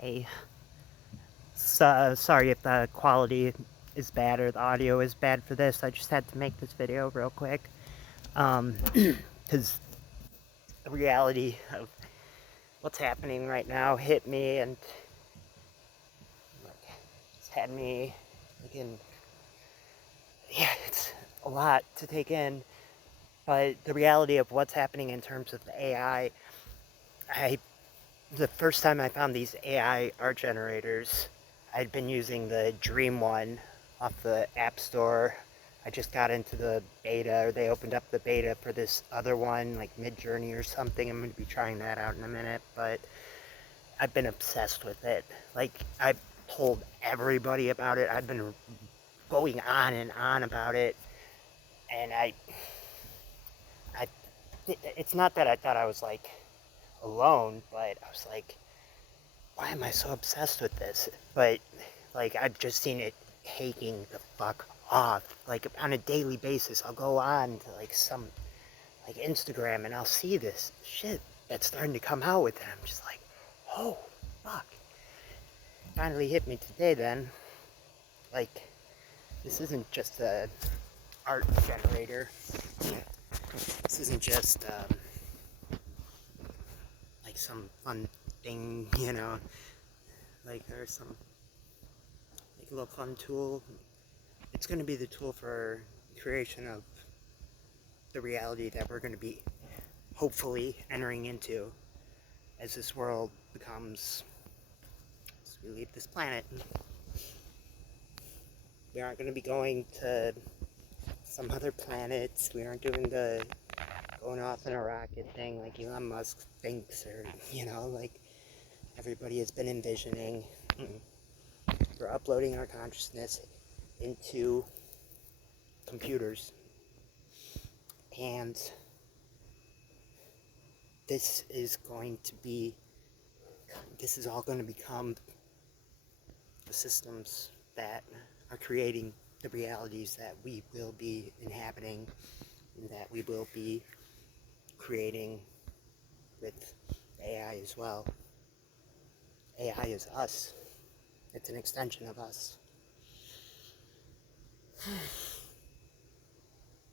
Hey, sorry if the quality is bad or the audio is bad for this. I just had to make this video real quick. Because the reality of what's happening right now hit me and like, it's had me thinking, yeah, it's a lot to take in. But the reality of what's happening in terms of the AI, the first time I found these AI art generators, I'd been using the Dream one off the App Store. I just got into the beta, or they opened up the beta for this other one, like Mid-Journey or something. I'm going to be trying that out in a minute, but I've been obsessed with it. Like, I've told everybody about it. I've been going on and on about it, and I, it's not that I thought I was like alone, but I was like, why am I so obsessed with this? But like I've just seen it taking the fuck off. Like on a daily basis, I'll go on to like some like Instagram and I'll see this shit that's starting to come out with it. I'm just like, oh fuck. Finally hit me today then. Like this isn't just a art generator. This isn't just like some fun thing, like there's some like a little fun tool. It's going to be the tool for creation of the reality that we're going to be hopefully entering into as this world becomes, as we leave this planet. We aren't going to be going to some other planets. We aren't doing the going off in a rocket thing like Elon Musk thinks, or like everybody has been envisioning. We're uploading our consciousness into computers, and this is all going to become the systems that are creating the realities that we will be inhabiting and that we will be creating with AI as well. AI is us. It's an extension of us.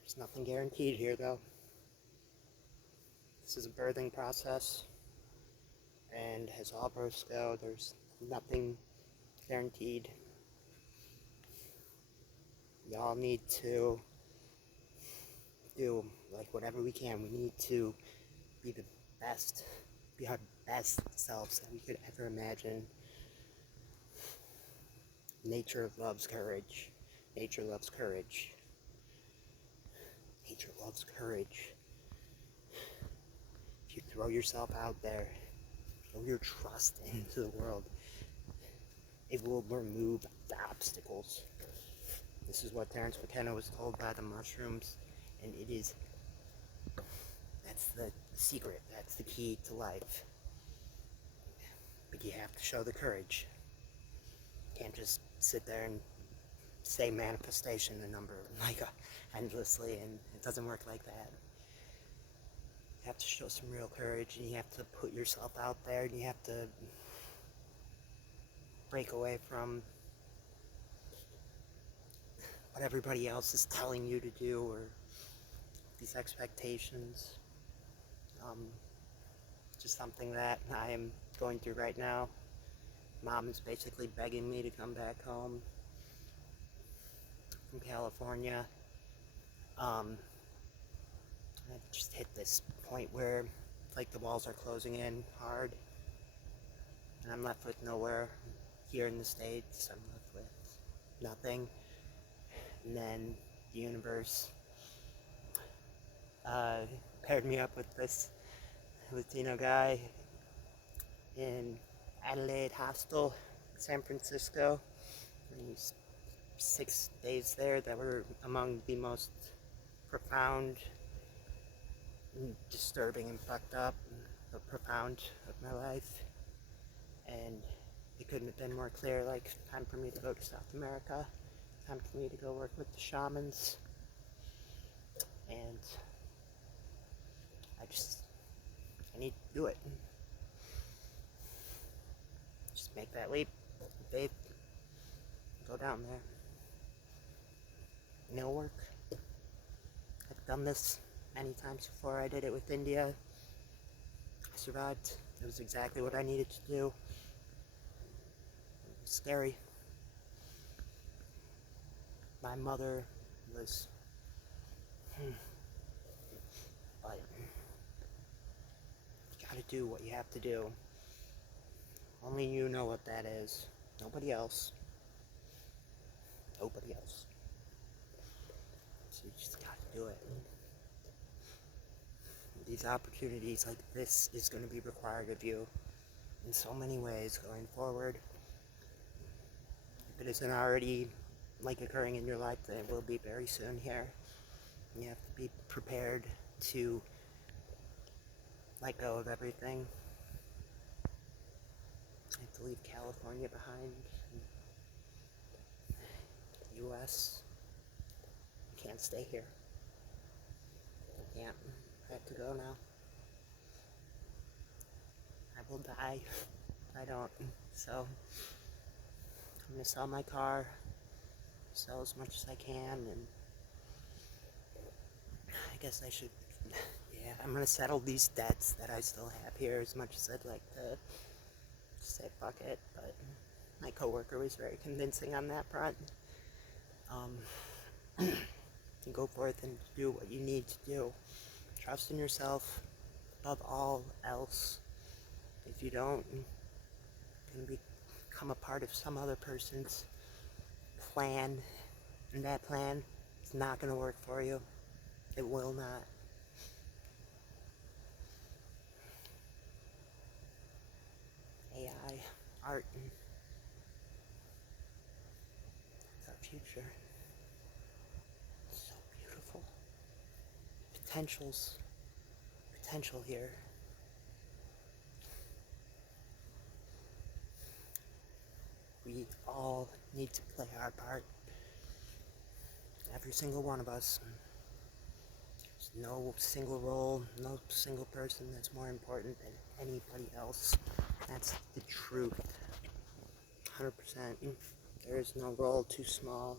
There's nothing guaranteed here though. This is a birthing process, and as all births go, there's nothing guaranteed. We all need to do like whatever we can. We need to be the best, be our best selves that we could ever imagine. Nature loves courage. Nature loves courage. Nature loves courage. If you throw yourself out there, throw your trust into the world, it will remove the obstacles. This is what Terence McKenna was told by the mushrooms, and that's the secret, that's the key to life. But you have to show the courage. You can't just sit there and say manifestation a number like endlessly, and it doesn't work like that. You have to show some real courage, and you have to put yourself out there, and you have to break away from what everybody else is telling you to do, or these expectations. Just something that I am going through right now. Mom is basically begging me to come back home from California. I've just hit this point where like the walls are closing in hard, and I'm left with nowhere. Here in the States, I'm left with nothing. And then the universe paired me up with this Latino guy in Adelaide Hostel, San Francisco. And he's 6 days there that were among the most profound, disturbing, and fucked up, but profound of my life. And it couldn't have been more clear, like, time for me to go to South America, time for me to go work with the shamans, and I need to do it. Just make that leap, babe. Go down there. And it'll work. I've done this many times before. I did it with India. I survived. It was exactly what I needed to do. It was scary. My mother was... But you gotta do what you have to do. Only you know what that is. Nobody else. Nobody else. So you just gotta do it. These opportunities like this is going to be required of you in so many ways going forward. If it isn't already occurring in your life, then it will be very soon here. You have to be prepared to let go of everything. I have to leave California behind. US. I can't stay here. I can't. I have to go now. I will die if I don't. So I'm gonna sell my car, sell as much as I can, and I guess I should, yeah, I'm gonna settle these debts that I still have here as much as I'd like to say fuck it, but my coworker was very convincing on that front. To go forth and do what you need to do. Trust in yourself above all else. If you don't, you're gonna become a part of some other person's plan, and that plan is not gonna work for you. It will not. AI, art, it's our future. It's so beautiful. Potential here. We all need to play our part. Every single one of us. There's no single role, no single person that's more important than anybody else. That's the truth. 100%. There is no role too small.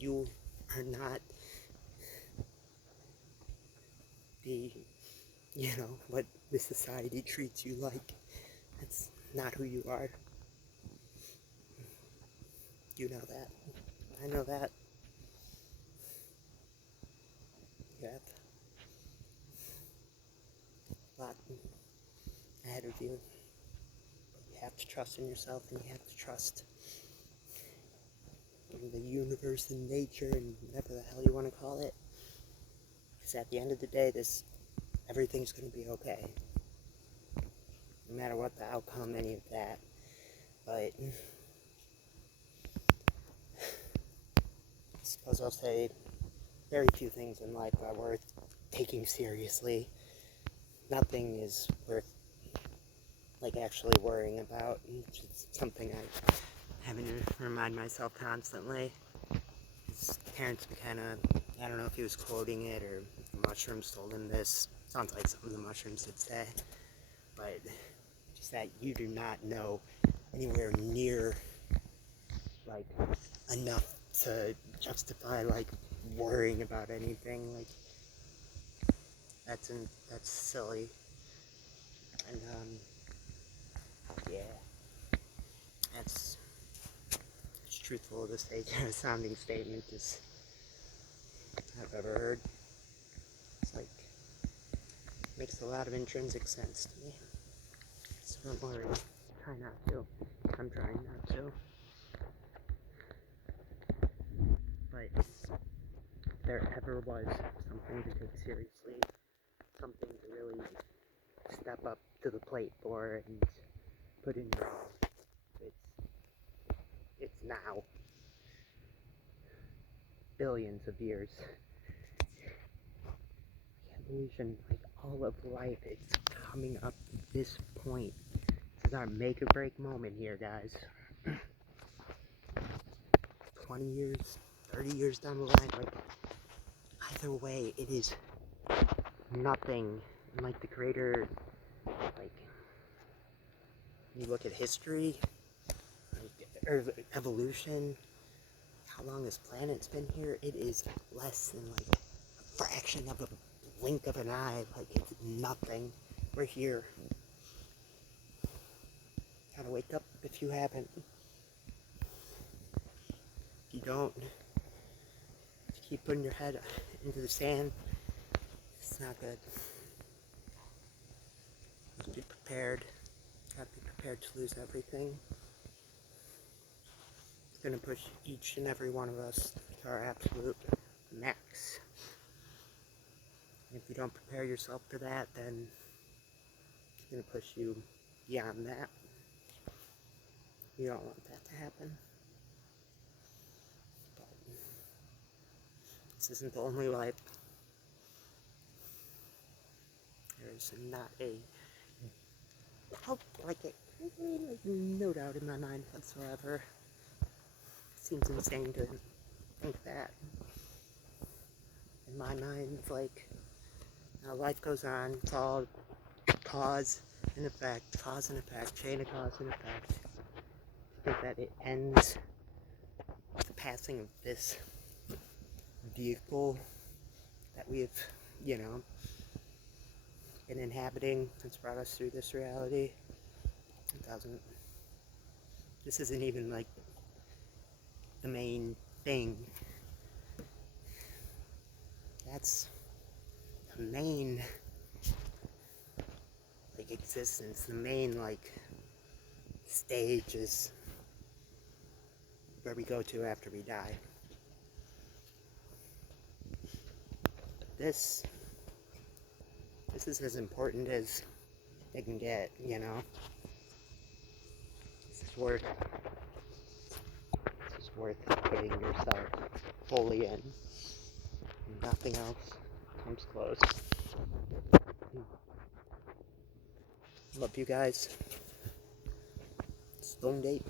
You are not what the society treats you like. That's not who you are. You know that. I know that. You have a lot ahead of you. But you have to trust in yourself, and you have to trust in the universe and nature and whatever the hell you want to call it. Because at the end of the day, everything's going to be okay. No matter what the outcome, any of that. But I suppose I'll say very few things in life are worth taking seriously. Nothing is worth actually worrying about. It's something I'm having to remind myself constantly. His parents kind of, I don't know if he was quoting it or if the mushrooms told him this. Sounds like something the mushrooms would say. But just that you do not know anywhere near enough to justify worrying about anything. That's silly. And yeah, that's as truthful of a sounding statement as I've ever heard. It's makes a lot of intrinsic sense to me. So don't worry. Try not to. I'm trying not to. But if there ever was something to take seriously, something to really step up to the plate for and put in your all, it's now. Billions of years. Evolution, all of life, it's coming up to this point. This is our make or break moment here, guys. 20 years, 30 years down the line, either way, it is nothing. And the creator, you look at history, or evolution, how long this planet's been here, it is less than like a fraction of a blink of an eye. Like, it's nothing. We're here. Gotta wake up if you haven't. If you don't, keep putting your head into the sand. It's not good. Be prepared. Gotta be prepared to lose everything. It's gonna push each and every one of us to our absolute max. If you don't prepare yourself for that, then it's gonna push you beyond that. You don't want that to happen. But this isn't the only life. There's not a no doubt in my mind whatsoever. It seems insane to think that. In my mind, it's like, life goes on. It's all cause and effect, chain of cause and effect. I think that it ends with the passing of this vehicle that we've, been inhabiting. It's brought us through this reality. It doesn't. This isn't even like the main thing. That's the main existence. The main stage is where we go to after we die. This is as important as it can get, This is worth putting yourself fully in. Nothing else comes close. Love you guys. Stone date.